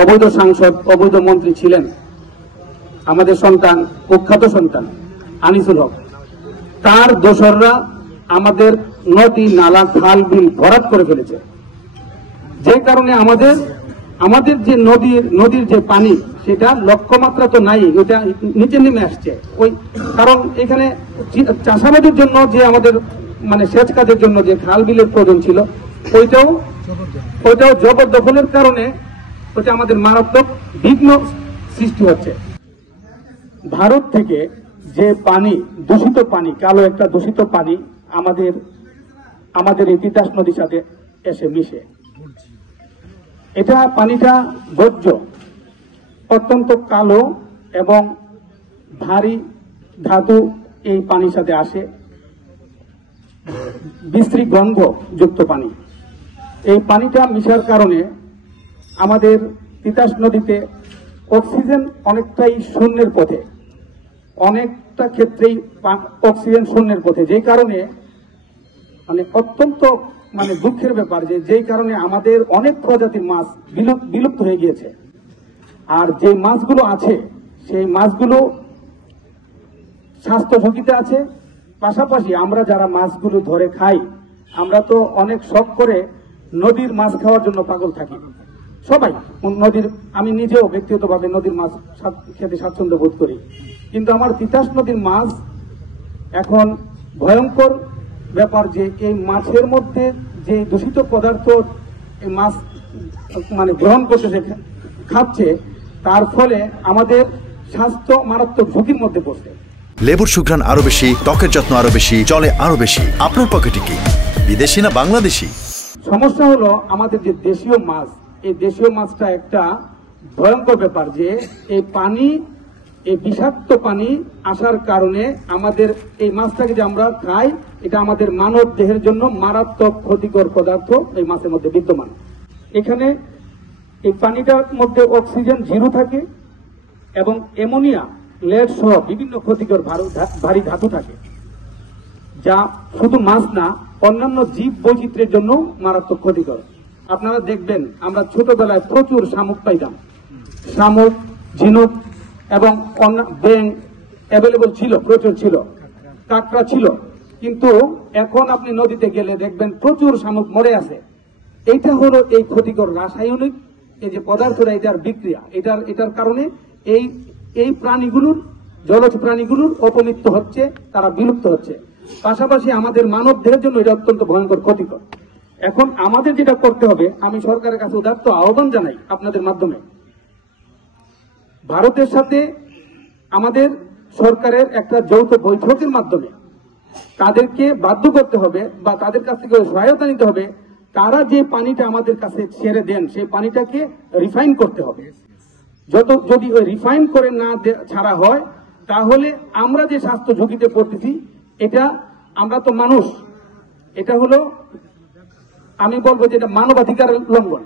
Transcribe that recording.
অবৈধ সাংসদ, অবৈধ মন্ত্রী ছিলেন আমাদের সন্তান, কুখ্যাত সন্তান আনিসুল হক। তার দোসররা আমাদের নদী, নালা, খাল, বিল ভরাট করে ফেলেছে, যে কারণে আমাদের যে নদীর যে পানি, সেটা লক্ষ্যমাত্রা তো নাই, ওটা নিচে নেমে আসছে। ওই কারণ এখানে চাষাবাদের জন্য যে আমাদের মানে সেচ কাজের জন্য যে খাল বিলের প্রয়োজন ছিল, ওইটাও জবরদখলের কারণে ওটা আমাদের মারাত্মক বিঘ্ন সৃষ্টি হচ্ছে। ভারত থেকে যে পানি, দূষিত পানি, কালো একটা দূষিত পানি আমাদের এই তিতাস নদীর সাথে এসে মিশে, এটা পানিটা বর্জ্য, অত্যন্ত কালো এবং ভারী ধাতু এই পানির সাথে আসে, বিশ্রী গন্ধ যুক্ত পানি। এই পানিটা মিশার কারণে আমাদের তিতাস নদীতে অক্সিজেন অনেকটাই শূন্যের পথে, অনেকটা ক্ষেত্রেই অক্সিজেন শূন্যের পথে, যেই কারণে মানে অত্যন্ত মানে দুঃখের ব্যাপার যেই কারণে আমাদের অনেক প্রজাতির মাছ বিলুপ্ত হয়ে গিয়েছে। আর যে মাছগুলো আছে, সেই মাছগুলো স্বাস্থ্য ঝুঁকিতে আছে। পাশাপাশি আমরা যারা মাছগুলো ধরে খাই, আমরা তো অনেক শখ করে নদীর মাছ খাওয়ার জন্য পাগল থাকি সবাই। নদীর, আমি নিজেও ব্যক্তিগতভাবে নদীর মাছ খেতে স্বাচ্ছন্দ্য বোধ করি, কিন্তু আমার তিতাস নদীর মাছ এখন ভয়ঙ্কর ব্যাপার যে এই মাছের মধ্যে যে দূষিত পদার্থ এই মাছ মানে গ্রহণ করতেছে, খাচ্ছে, তার ফলে আমাদের স্বাস্থ্য মারাত্মক ঝুঁকির মধ্যে পড়ছে। লেবুর সুঘ্রাণ আরো বেশি, ত্বকের যত্ন আরো বেশি, চলে আরো বেশি। আপনার পকেটে কি বিদেশি না বাংলাদেশি? সমস্যা হলো আমাদের যে দেশীয় মাছ, এই দেশীয় মাছটা একটা ভয়ঙ্কর ব্যাপার যে এই পানি, এই বিষাক্ত পানি আসার কারণে আমাদের এই মাছটাকে যে আমরা খাই, এটা আমাদের মানব দেহের জন্য মারাত্মক ক্ষতিকর পদার্থ এই মাছের মধ্যে বিদ্যমান। এখানে এই পানিটার মধ্যে অক্সিজেন জিরো থাকে এবং অ্যামোনিয়া, লেড সহ বিভিন্ন ক্ষতিকর ভারী ধাতু থাকে, যা শুধু মাছ না, অন্যান্য জীব বৈচিত্র্যের জন্য মারাত্মক ক্ষতিকর। আপনারা দেখবেন আমরা ছোটবেলায় প্রচুর শামুক পাইতাম, শামুক, ঝিনুক এবং ব্যাঙ অ্যাভেলেবল ছিল, প্রচুর ছিল, কাঁকড়া ছিল, কিন্তু এখন আপনি নদীতে গেলে দেখবেন প্রচুর শামুক মরে আছে। এইটা হলো এই ক্ষতিকর রাসায়নিক এই যে পদার্থটা, এটার বিক্রিয়া, এটার কারণে এই প্রাণীগুলোর, জলজ প্রাণীগুলোর অপমৃত্যু হচ্ছে, তারা বিলুপ্ত হচ্ছে। পাশাপাশি আমাদের মানব দেহের জন্য এটা অত্যন্ত ভয়ঙ্কর ক্ষতিকর। এখন আমাদের যেটা করতে হবে, আমি সরকারের কাছে উদাত্ত আহ্বান জানাই আপনাদের মাধ্যমে, ভারতের সাথে আমাদের সরকারের একটা যৌথ বৈঠকের মাধ্যমে তাদেরকে বাধ্য করতে হবে বা তাদের কাছ থেকে সহায়তা নিতে হবে, তারা যে পানিটা আমাদের কাছে ছেড়ে দেন সেই পানিটাকে রিফাইন করতে হবে। যদি ওই রিফাইন করে না ছাড়া হয়, তাহলে আমরা যে স্বাস্থ্য ঝুঁকিতে পড়তেছি, এটা আমরা তো মানুষ, এটা হলো, আমি বলবো যে এটা মানবাধিকার লঙ্ঘন।